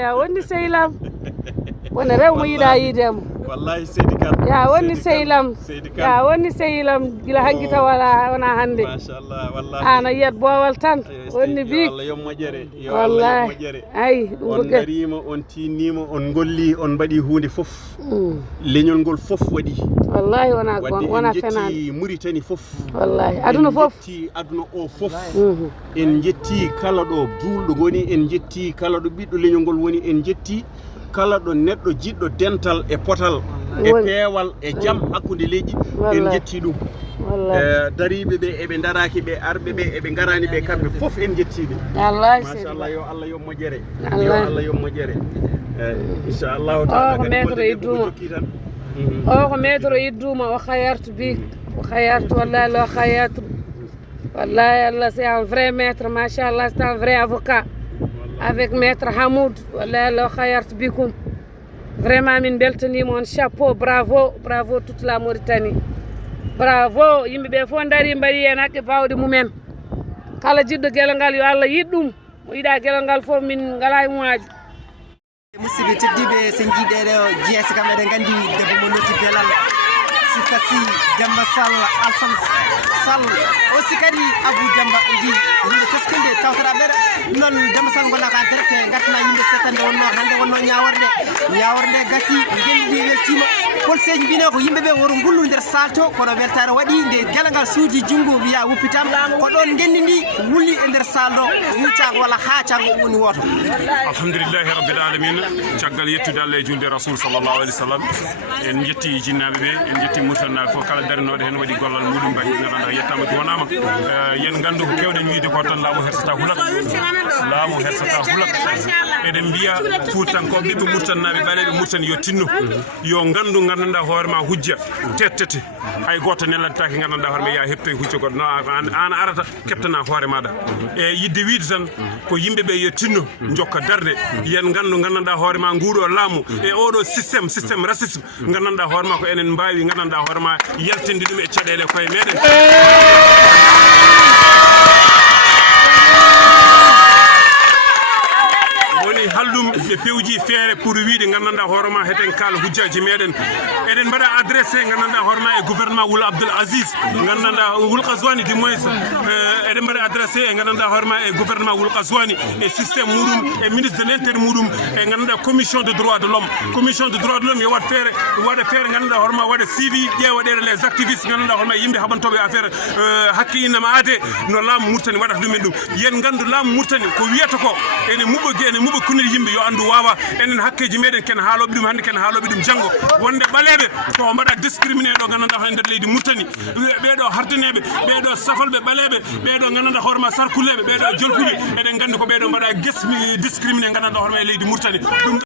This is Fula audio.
ya wonni sehlam wona rewmo yiɗa yiidemo wallahi seydi Kane ya wonni sehlam ya wonni sehlam gila hanki taw wona hannde machallah wallahi an a yiyat boowal tan wonni bi Allah yo moƴƴere yo Allah moƴƴere ayi ɗum ko on garima on tinnima on golli on mbaɗi hunde fof leñol ngol fof waɗi wallahi wona fenade jetti Mauritanie fof wallahi aduna fof jetti aduna o fof en jetti kala ɗo julɗo goni en jetti kala ɗo ɓiɗɗo leñol ngol woni en jetti kala ɗo neɗɗo jiɗɗo dental e potal e peewal e jaam hakkude leydi en jetti ɗum dariɓe ɓe eɓe daraki ɓe arɓe ɓe eɓe garani ɓe kamɓe fof en jettiɓe machallah yo Allah yo moƴƴere yo Allah yo moƴƴere inchallahu taala ko maître idduma o ko maître idduma o khayartu bi o khayartu wallahi lo khayartu wallahi Allah c'est un vrai maître machallah c'est un vrai avocat avec maître Hamoud wallahi lo khayartu bikum vraiment min beltanima on chapeau bravo bravo toute la Mauritanie bravo yimɓe ɓe fof dari mbaɗi hen haqqe bawɗe mumen kala jiɗɗo gueɗal ngal yo Allah yiɗ ɗum mo yiɗa gueɗal ngal fof min ngala e muaju musidɓe teddiɓe sen jiiɗeɗo jees kam eɗen gandi debbo mo notti belal sikasi Demba Sall Alsan Sall o sikari Abou Demba ndi yimɓe teskunde tawtata ɓeɗa noon Demba Sall gonna ka direct gartana yimɓe setande wonno hande wonno ñawarde gasi gelɗi weltima polseji mbino ko yimɓeɓe woro gullu nder salto kono weltare waɗi nde gueɗal ngal suuji junggo wiya wuppitama ko ɗon gendi ndi wulli e nder saldo wuccago walla haacago woni woto alhamdulillahi rabbil alamin caggal yettude Allah e julde rasul sallallahu alaihi wasallam en jetti jinnaɓe ɓe en jetti mutannaɓe fof kala darinoɗo hen waɗi gollal muɗum mbaɗi ganduɗa yettama wonama yen gandu ko kewɗen wiide ko tan laamu hersata hulak laamu hersata hulak eɗen mbiya fuutankoɓe ɓiɓɓe murtannaɓe ɓaleɓe murtani yo tinno yo gandu gandanɗa hoore ma hujja tettete hay goto nelantaki gandanɗa hoore ma ya heptoye hujja goɗɗo no an arata keptana hoore maɗa e yidde wiide tan ko yimɓeɓe yo tinno jokka darde yen gandu gandanɗa hoore ma nguɗo laamu e oɗo systéme racisme gandanɗa hoore ma ko enen mbawi gandanɗa hoore ma yaltinde ɗum e caɗele koye meɗen woni haldum ɓe pewji feere pour wiide gandanɗa hoorema heten kaala hujjaji meɗen eɗen mbaɗa adressé gandanɗa hoorema e gouvernement Wul Abdoul Aziz gandanɗa Wul Qazwani du moins eɗen mbaɗa adressé e gandanɗa hoorema e gouvernement Wul Qazwani e systéme muɗum e ministre de l'intérieur muɗum e gandanɗa commission de droit de l'homme yo waɗa feere gandanɗa hoorema waɗa suivi ƴeewaɗeɗe les activistes gandanɗa hoorema yimɓe haɓantoɓe affaire hakke innama aade no laamu Mauritanie waɗata ɗumen ɗum yen gandu laamu Mauritanie ko wiyata ko ene muɓa kunel yimɓe yo andu wawa enen hakkeji meɗen ken haaloɓe ɗum hande ken haaloɓe ɗum janggo wonde ɓaleɓe ko mbaɗa discriminé ɗo gandanɗa ha nder leydi Mauritanie ɓeɗo hardineɓe ɓeɗo safalɓe ɓaleɓe ɓeɗo gandanɗa hoorema sarkuleɓe ɓeɗo jolfuɓe eɗen gandi ko ɓeɗo mbaɗa discriminé gandanɗa hoorema e leydi Mauritanie